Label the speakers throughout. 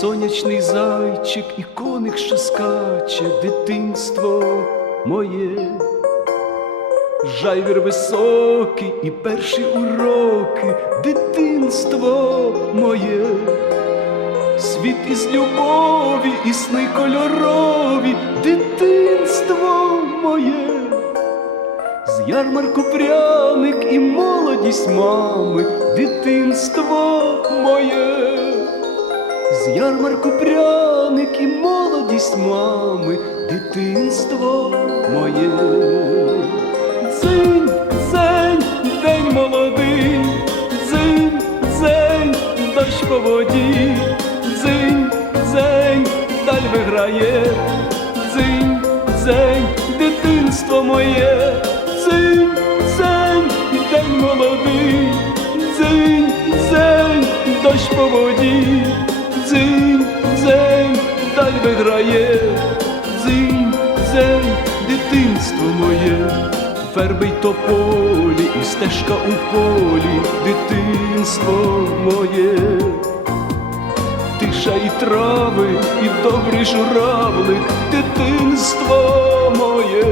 Speaker 1: сонячний зайчик і коник, що скаче, дитинство моє. Жайвір високий і перші уроки, дитинство моє, світ із любові, і сни кольорові, дитинство моє, з ярмарку пряник і молодість мами, дитинство моє, з ярмарку пряник і молодість мами, дитинство моє. Дзинь, дзень, день молодий, дзинь, дзень, дощ по воді, дзинь, дзень, даль виграє, дзинь, дзень, дитинство моє, дзинь, дзень, день молодий, дзинь, дзень, дощ по воді, дзинь, дзень, даль виграє, дзинь, дзень, дитинство моє. Ферби й тополі, і стежка у полі, дитинство моє, тиша і трави, і добрий журавлик, дитинство моє,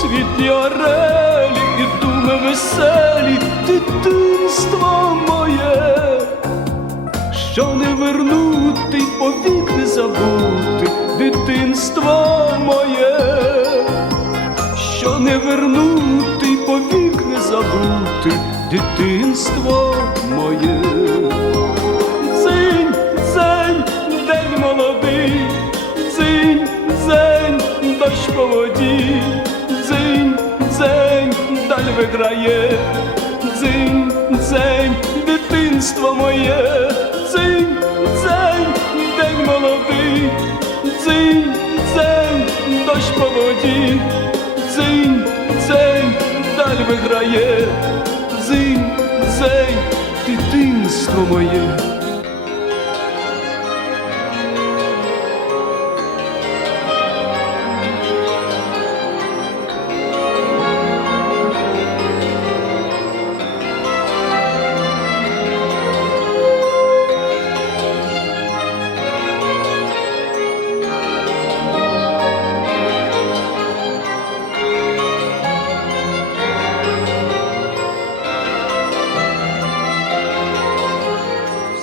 Speaker 1: світлі орелі і думи веселі, дитинство моє, що не вернути, повік не забути, дитинство моє. Що не вернути повік не забути дитинство моє. Дзинь, дзень, день молодий, дзинь, дзень, дощ по воді, дзинь, дзень, даль виграє, дзинь, дзень, дитинство моє, даль зим, зей, дитинство моє.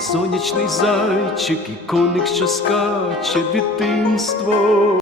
Speaker 1: Сонячний зайчик і коник, що скаче, дитинство